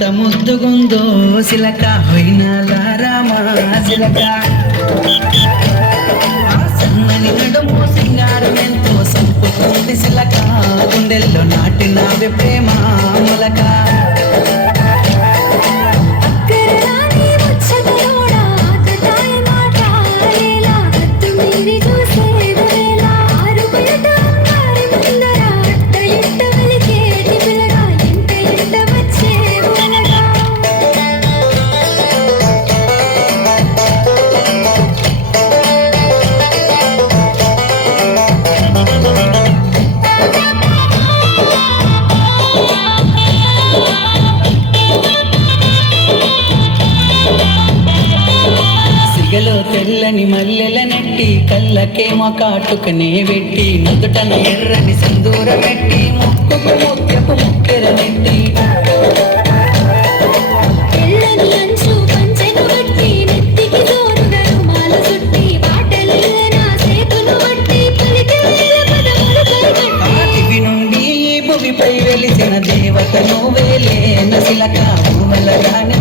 ఎంత ముద్దుగుందో సిలక హొయినాల రామా సిలక సన్నని నడుము సింగారం ఎంతో సంపుతుంది సిలక గుండెల్లో నాటినావే ప్రేమ మొలక సిగలో తెల్లని మల్లెల నెట్టి కళ్ళకేమో కాటుకనే పెట్టి నుదుటన ఎర్రని సింధూర పెట్టి ముక్కుకు ముత్యపు ముక్కెర నెట్టి నుండి భూమిపై వెలిసిన దేవత నువ్వేలే నసిలక భూమల రాని